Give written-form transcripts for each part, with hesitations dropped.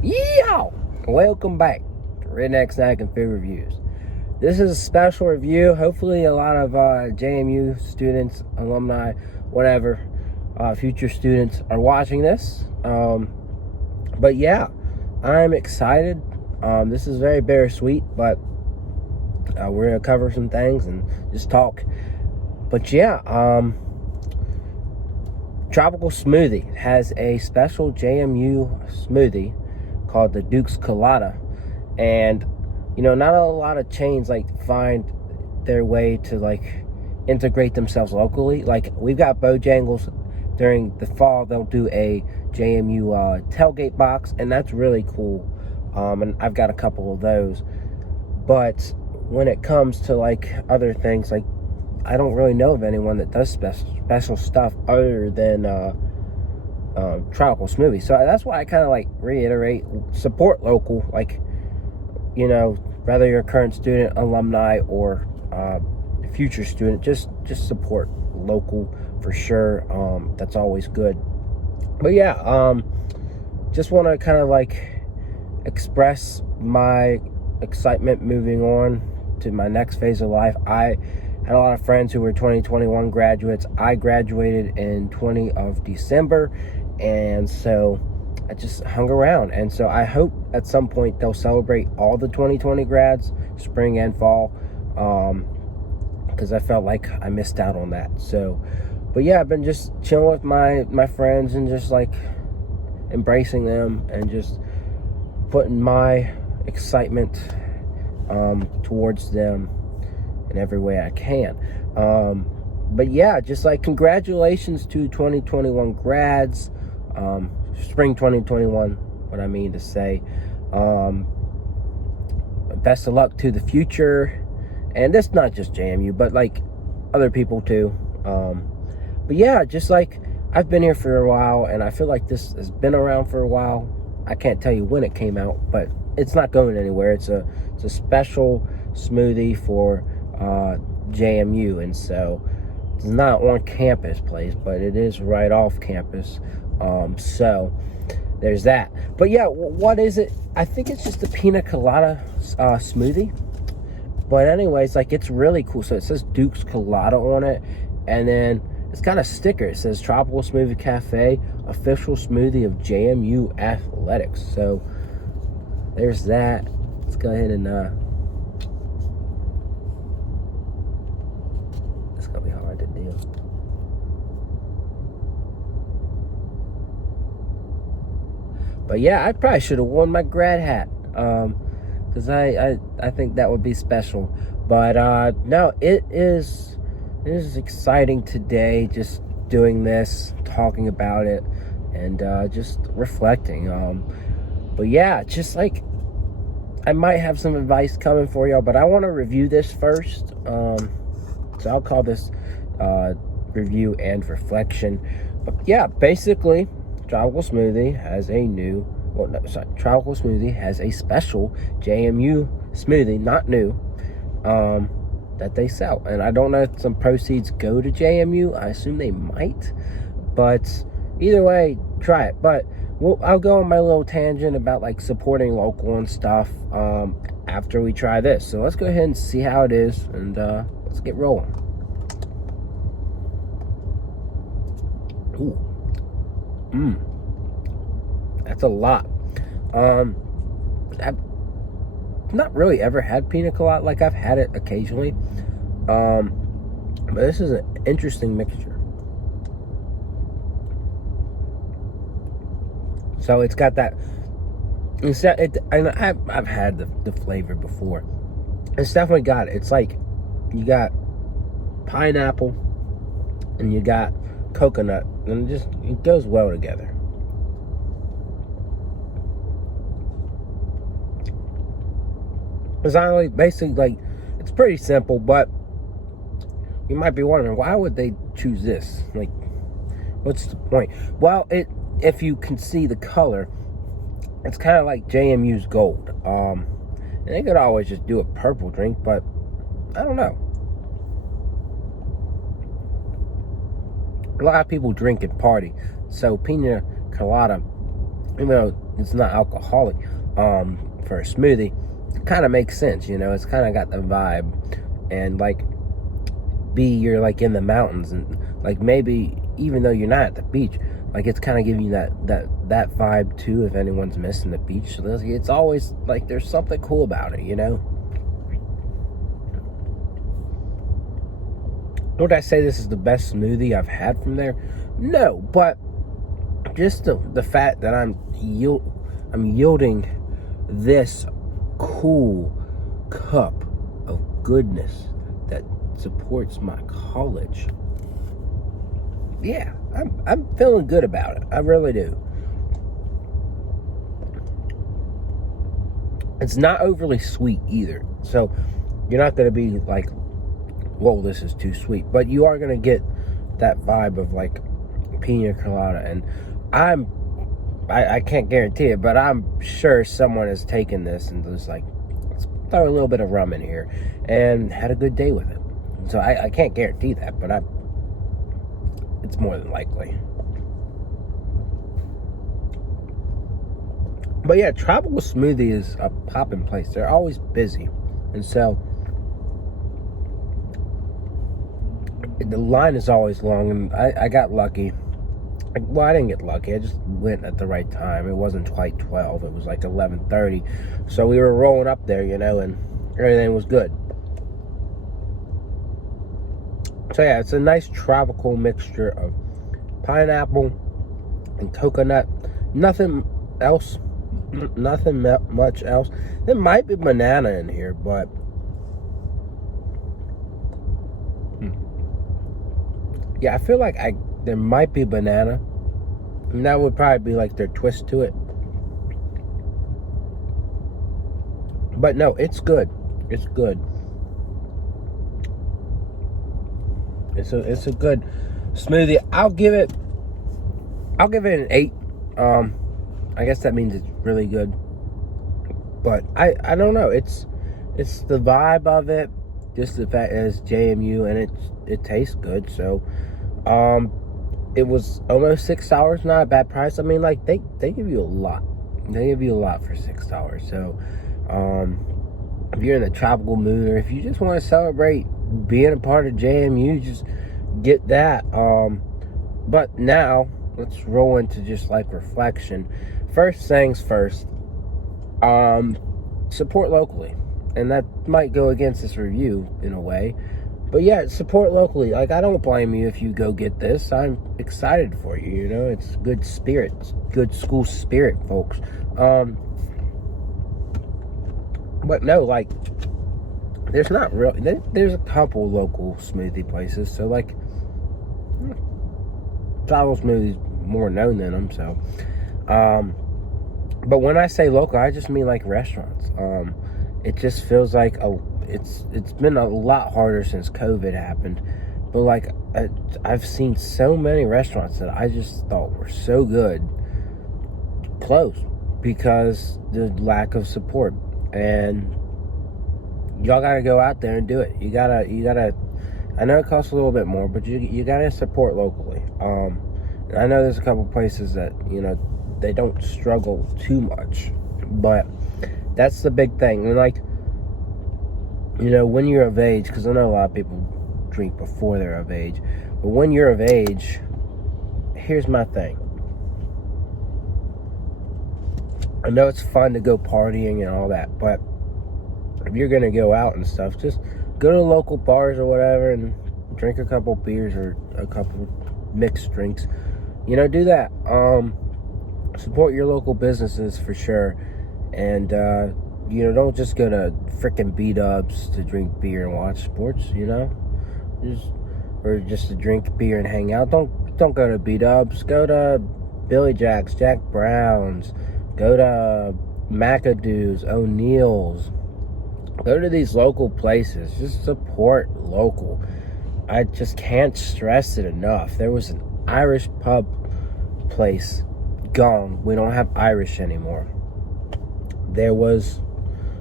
Yo! Welcome back to Redneck Snack and Food Reviews. This is a special review. Hopefully a lot of JMU students, alumni, whatever, future students are watching this. But yeah, I'm excited. This is very bittersweet, but we're going to cover some things and just talk. But yeah, Tropical Smoothie has a special JMU smoothie called the Duke's Colada, and not a lot of chains find their way to integrate themselves locally. We've got Bojangles. During the fall they'll do a JMU tailgate box, and that's really cool, and I've got a couple of those. But when it comes to other things, I don't really know of anyone that does special stuff other than Tropical Smoothie. So that's why I kind of reiterate, support local. Whether you're a current student, alumni, or future student, just support local for sure. That's always good. But yeah, just want to kind of express my excitement moving on to my next phase of life. I had a lot of friends who were 2021 graduates. I graduated in 20 of December, and so I just hung around. And so I hope at some point they'll celebrate all the 2020 grads, spring and fall, because I felt like I missed out on that. So, but yeah, I've been just chilling with my friends and just embracing them and just putting my excitement towards them in every way I can. But yeah, just congratulations to 2021 grads, spring 2021, what I mean to say. Best of luck to the future, and that's not just JMU, but other people too. But yeah, just I've been here for a while, and I feel like this has been around for a while. I can't tell you when it came out, but it's not going anywhere. It's a special smoothie for JMU, and so it's not on campus place, but it is right off campus. So there's that. But yeah, what is it? I think it's just a pina colada smoothie. But anyways, it's really cool. So it says Duke's Colada on it, and then it's got a sticker. It says Tropical Smoothie Cafe, official smoothie of JMU athletics. So there's that. Let's go ahead and it's gonna be hard to do. But yeah, I probably should have worn my grad hat, because I think that would be special. But no, it is exciting today, just doing this, talking about it, and just reflecting. But yeah, just I might have some advice coming for y'all, but I want to review this first. So I'll call this review and reflection. But yeah, basically, Tropical Smoothie has Tropical Smoothie has a special JMU smoothie, not new, that they sell. And I don't know if some proceeds go to JMU. I assume they might. But either way, try it. But I'll go on my little tangent about supporting local and stuff after we try this. So let's go ahead and see how it is, and let's get rolling. Ooh. That's a lot. I've not really ever had pina colada. I've had it occasionally. But this is an interesting mixture. So it's got that. And I've had the flavor before. It's definitely got it. It's you got pineapple and you got coconut, and it goes well together. It's only basically it's pretty simple, but you might be wondering, why would they choose this? What's the point? Well, if you can see the color, it's kind of like JMU's gold. And they could always just do a purple drink, but I don't know. A lot of people drink and party, so pina colada, even though it's not alcoholic for a smoothie, it kind of makes sense, you know. It's kind of got the vibe. And like B, you're like in the mountains, and like maybe even though you're not at the beach, like it's kind of giving you that vibe too, if anyone's missing the beach. So it's always like there's something cool about it, you know. Would I say this is the best smoothie I've had from there? No, but just the fact that I'm yielding this cool cup of goodness that supports my college. Yeah, I'm feeling good about it. I really do. It's not overly sweet either, so you're not going to be like, whoa, this is too sweet. But you are going to get that vibe of like pina colada. And I can't guarantee it, but I'm sure someone has taken this and just like, let's throw a little bit of rum in here, and had a good day with it. So I can't guarantee that, but it's more than likely. But yeah, Tropical Smoothie is a poppin' place. They're always busy. And so the line is always long, and I got lucky. Well, I didn't get lucky. I just went at the right time. It wasn't quite 12. It was like 11:30. So we were rolling up there, you know, and everything was good. So yeah, it's a nice tropical mixture of pineapple and coconut. Nothing else. Nothing much else. There might be banana in here, but yeah, I feel like there might be banana, and that would probably be like their twist to it. But no, it's good. It's good. It's a good smoothie. I'll give it an 8. I guess that means it's really good. But I don't know. It's the vibe of it, just the fact that it's JMU and it tastes good. So it was almost $6, not a bad price. I mean, like they give you a lot. They give you a lot for $6. So if you're in the tropical mood, or if you just want to celebrate being a part of JMU, just get that. But now let's roll into just like reflection. First things first, support locally. And that might go against this review in a way, but yeah, support locally. Like, I don't blame you if you go get this. I'm excited for you, you know. It's good spirit, good school spirit, folks. But no, like, there's not really, there's a couple local smoothie places. So like, Travel Smoothie's more known than them. So but when I say local, I just mean like restaurants. It just feels like it's been a lot harder since COVID happened, but like I've seen so many restaurants that I just thought were so good close because the lack of support. And y'all gotta go out there and do it. You gotta I know it costs a little bit more, but you gotta support locally. And I know there's a couple places that, you know, they don't struggle too much, but that's the big thing. And like, you know, when you're of age, because I know a lot of people drink before they're of age, but when you're of age, here's my thing. I know it's fun to go partying and all that, but if you're gonna go out and stuff, just go to local bars or whatever and drink a couple beers or a couple mixed drinks. You know, do that. Support your local businesses for sure. And you know, don't just go to freaking B-dubs to drink beer and watch sports, you know? Or just to drink beer and hang out. Don't go to B-dubs. Go to Billy Jack's, Jack Brown's. Go to McAdoo's, Oneils. Go to these local places. Just support local. I just can't stress it enough. There was an Irish pub place. Gone. We don't have Irish anymore. There was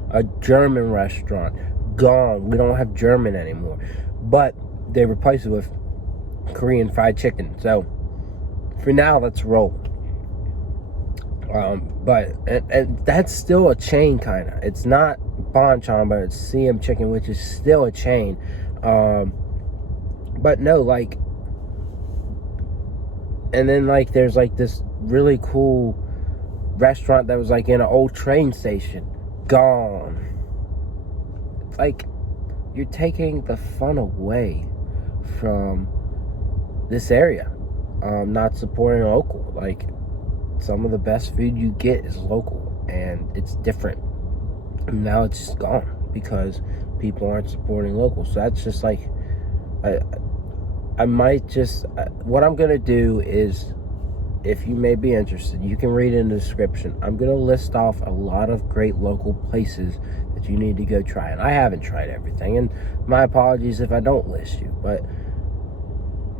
a German restaurant. Gone. We don't have German anymore. But they replaced it with Korean fried chicken. So, for now, let's roll. But and that's still a chain, kind of. It's not Bonchon, but it's CM Chicken, which is still a chain. But no, like, and then like there's like this really cool restaurant that was like in an old train station, gone. It's like you're taking the fun away from this area. Not supporting local. Like, some of the best food you get is local, and it's different. And now it's just gone because people aren't supporting local. So that's just like, I might just, what I'm gonna do is, if you may be interested, you can read in the description. I'm gonna list off a lot of great local places that you need to go try. And I haven't tried everything, and my apologies if I don't list you, but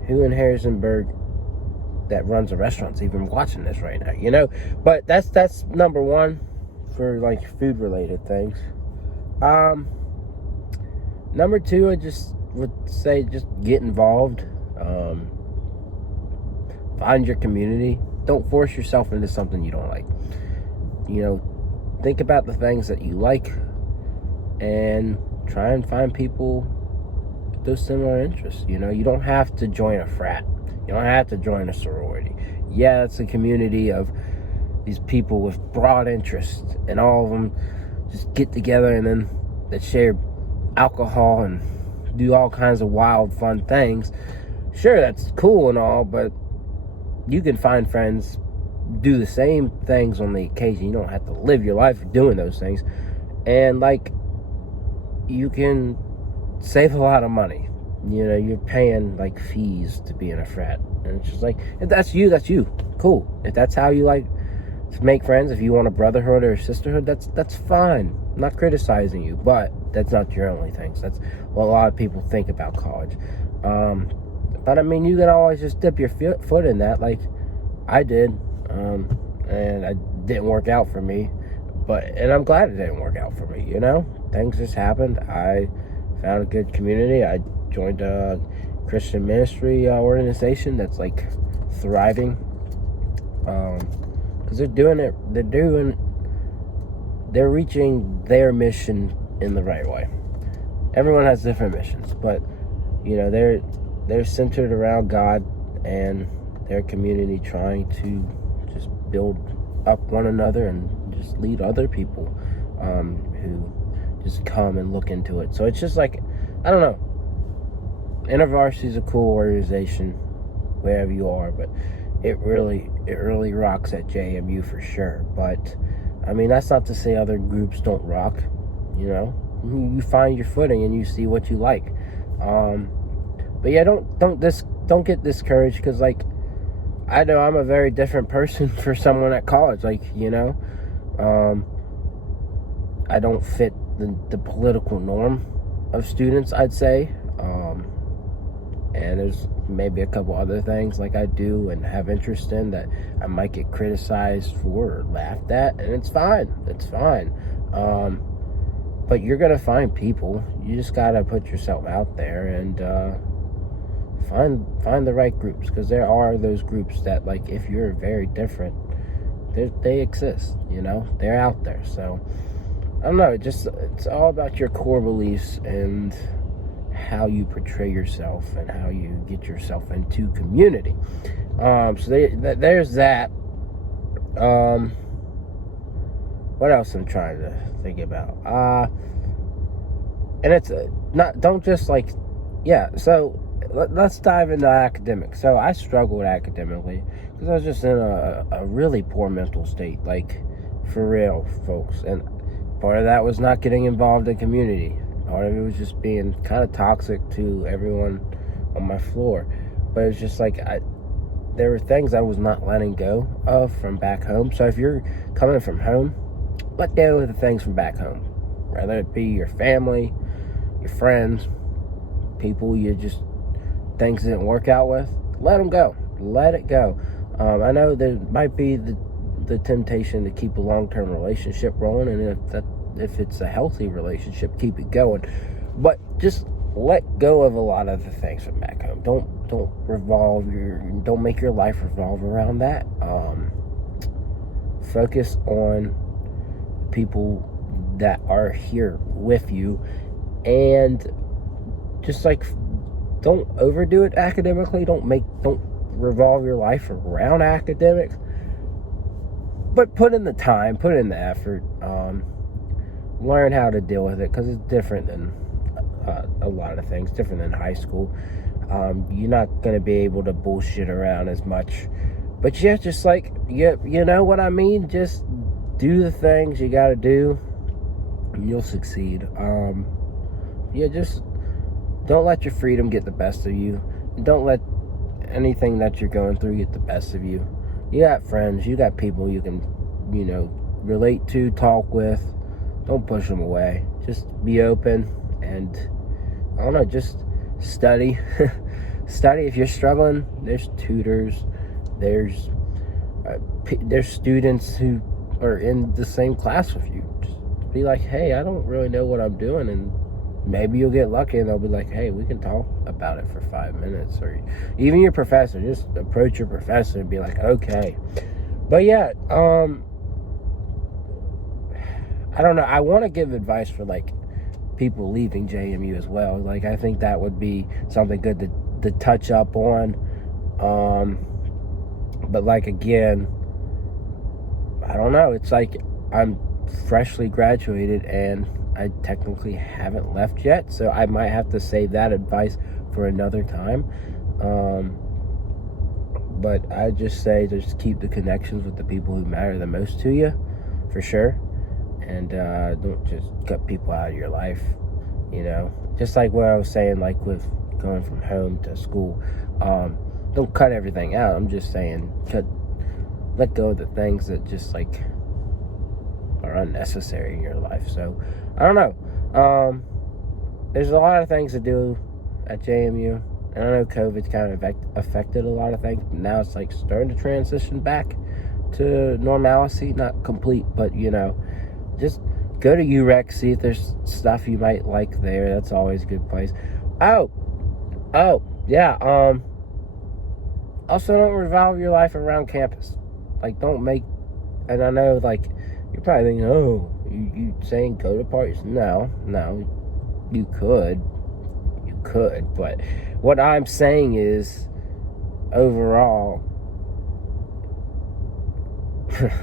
who in Harrisonburg that runs a restaurant's even watching this right now, you know? But that's number one for like food related things. Number two, I just would say just get involved. Find your community. Don't force yourself into something you don't like. You know, think about the things that you like and try and find people with those similar interests. You know, you don't have to join a frat. You don't have to join a sorority. Yeah, it's a community of these people with broad interests, and all of them just get together and then they share alcohol and do all kinds of wild, fun things. Sure, that's cool and all, but you can find friends, do the same things on the occasion. You don't have to live your life doing those things. And, like, you can save a lot of money. You know, you're paying, like, fees to be in a frat. And it's just like, if that's you, that's you. Cool. If that's how you like to make friends, if you want a brotherhood or a sisterhood, that's fine. I'm not criticizing you, but that's not your only things. That's what a lot of people think about college. But I mean, you can always just dip your foot in that, like I did, and it didn't work out for me. And I'm glad it didn't work out for me. You know, things just happened. I found a good community. I joined a Christian ministry organization that's like thriving, because they're reaching their mission in the right way. Everyone has different missions, but you know, they're centered around God and their community, trying to just build up one another and just lead other people who just come and look into it. So it's just like, I don't know, InterVarsity is a cool organization wherever you are, but it really rocks at JMU for sure. But I mean, that's not to say other groups don't rock. You know, you find your footing and you see what you like. But yeah, don't get discouraged, because like, I know I'm a very different person for someone at college. Like, you know, I don't fit the political norm of students, I'd say. And there's maybe a couple other things like I do and have interest in that I might get criticized for or laughed at, and it's fine. It's fine. But you're gonna find people. You just gotta put yourself out there and find the right groups, because there are those groups that, like, if you're very different, they exist. You know, they're out there. So I don't know. It's all about your core beliefs and how you portray yourself and how you get yourself into community. So there's that. What else I'm trying to think about? And it's don't just like, yeah. So let's dive into academics. So I struggled academically because I was just in a really poor mental state, like, for real, folks. And part of that was not getting involved in community. Part of it was just being kind of toxic to everyone on my floor. But it was just like, there were things I was not letting go of from back home. So if you're coming from home, let go of the things from back home. Whether it be your family, your friends, people things didn't work out with, let them go. Let it go. I know there might be the temptation to keep a long-term relationship rolling, and if it's a healthy relationship, keep it going. But just let go of a lot of the things from back home. Don't make your life revolve around that. focus on people that are here with you, and just like, don't overdo it academically. Don't revolve your life around academics, but put in the time, put in the effort. Learn how to deal with it, because it's different than a lot of things, different than high school. You're not going to be able to bullshit around as much, but yeah, just like, you know what I mean? Just do the things you got to do, and you'll succeed. Just don't let your freedom get the best of you. Don't let anything that you're going through get the best of you. You got friends, you got people you can, relate to, talk with. Don't push them away. Just be open, and I don't know, just study. Study. If you're struggling, there's tutors, there's students who are in the same class with you. Just be like, hey, I don't really know what I'm doing, and maybe you'll get lucky and they'll be like, hey, we can talk about it for 5 minutes. Or even your professor, just approach your professor and be like, okay. But yeah, I don't know. I want to give advice for like people leaving JMU as well. Like, I think that would be something good to touch up on. But like, again, I don't know. It's like I'm freshly graduated and I technically haven't left yet, so I might have to save that advice for another time. But I just say, just keep the connections with the people who matter the most to you, for sure. And don't just cut people out of your life, Just like what I was saying, like with going from home to school. Don't cut everything out. I'm just saying, let go of the things that just like are unnecessary in your life. So I don't know. There's a lot of things to do at JMU. And I know COVID's kind of affected a lot of things. But now it's like starting to transition back to normalcy. Not complete, but just go to UREC, see if there's stuff you might like there. That's always a good place. Oh, yeah. Also, don't revolve your life around campus. Like, don't make, and I know, like, you're probably thinking, oh, you saying go to parties? No, you could, but what I'm saying is, overall,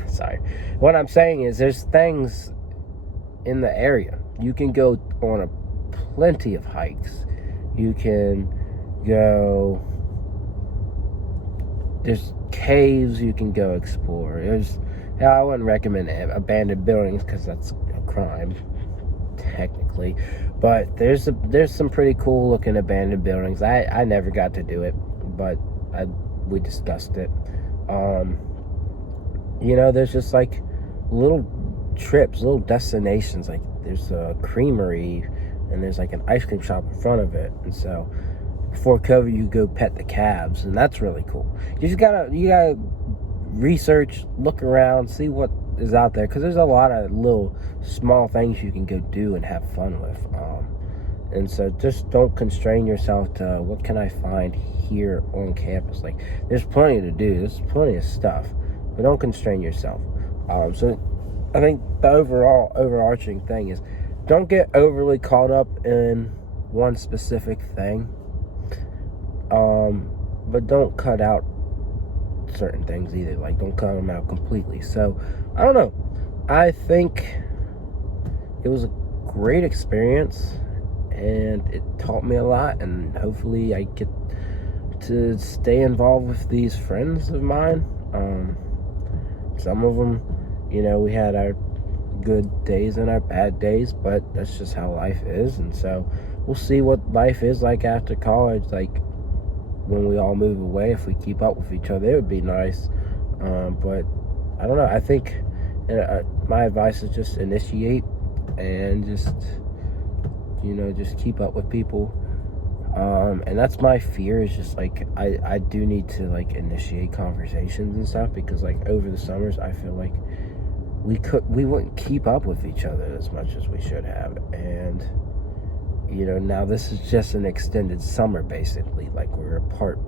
sorry, what I'm saying is there's things in the area. You can go on plenty of hikes. You can go, there's caves you can go explore. I wouldn't recommend abandoned buildings because that's a crime, technically. But there's some pretty cool looking abandoned buildings. I never got to do it, but we discussed it. There's just like little trips, little destinations. Like there's a creamery and there's like an ice cream shop in front of it. And so before COVID, you go pet the calves, and that's really cool. You gotta research, look around, see what is out there, because there's a lot of little small things you can go do and have fun with. And so just don't constrain yourself to what can I find here on campus. Like, there's plenty to do, there's plenty of stuff, but don't constrain yourself. So I think the overarching thing is, don't get overly caught up in one specific thing, but don't cut out certain things either. Like, don't cut them out completely. So I don't know, I think it was a great experience and it taught me a lot, and hopefully I get to stay involved with these friends of mine. Some of them, we had our good days and our bad days, but that's just how life is. And so we'll see what life is like after college, like when we all move away. If we keep up with each other, it would be nice. But I don't know, I think my advice is just initiate and just keep up with people. And that's my fear, is just like I do need to like initiate conversations and stuff, because like over the summers I feel like we wouldn't keep up with each other as much as we should have. And now this is just an extended summer, basically, like we're apart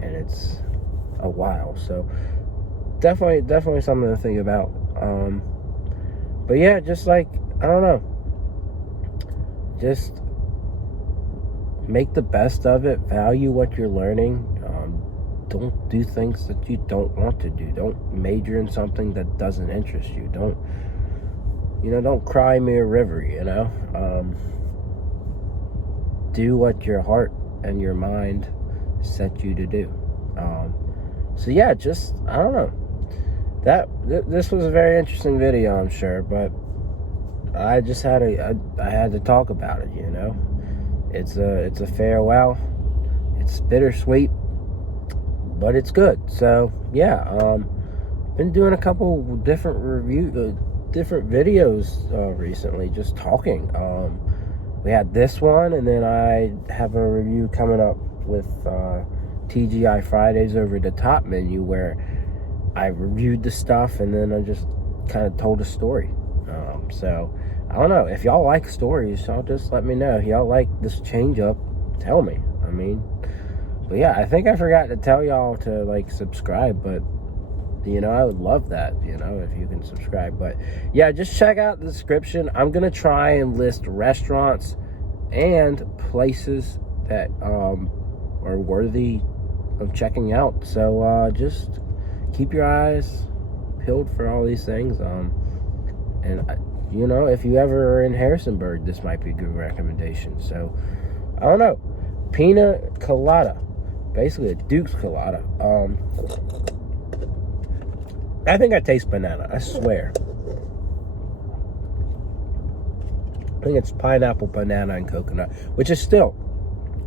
and it's a while. So definitely something to think about. But yeah, just like, I don't know, just make the best of it. Value what you're learning. Don't do things that you don't want to do. Don't major in something that doesn't interest you. Don't cry me a river, do what your heart and your mind set you to do. So yeah, just, I don't know. This was a very interesting video, I'm sure, but I just had to talk about it, It's a farewell. It's bittersweet, but it's good. So yeah, been doing a couple different different videos recently, just talking. We had this one, and then I have a review coming up with TGI Fridays over the top menu, where I reviewed the stuff and then I just kind of told a story. So I don't know, if y'all like stories, y'all just let me know. If y'all like this change up, tell me. But yeah, I think I forgot to tell y'all to like subscribe, but I would love that, if you can subscribe. But yeah, just check out the description. I'm gonna try and list restaurants and places that are worthy of checking out. So just keep your eyes peeled for all these things. And if you ever are in Harrisonburg, this might be a good recommendation. So I don't know, Pina Colada, basically a Duke's Colada. I think I taste banana, I swear. I think it's pineapple, banana, and coconut, which is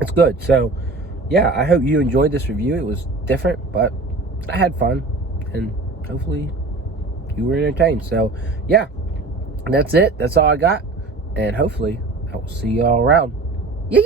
it's good. So yeah, I hope you enjoyed this review. It was different, but I had fun, and hopefully you were entertained. So yeah, that's it. That's all I got, and hopefully I will see y'all around. Yay!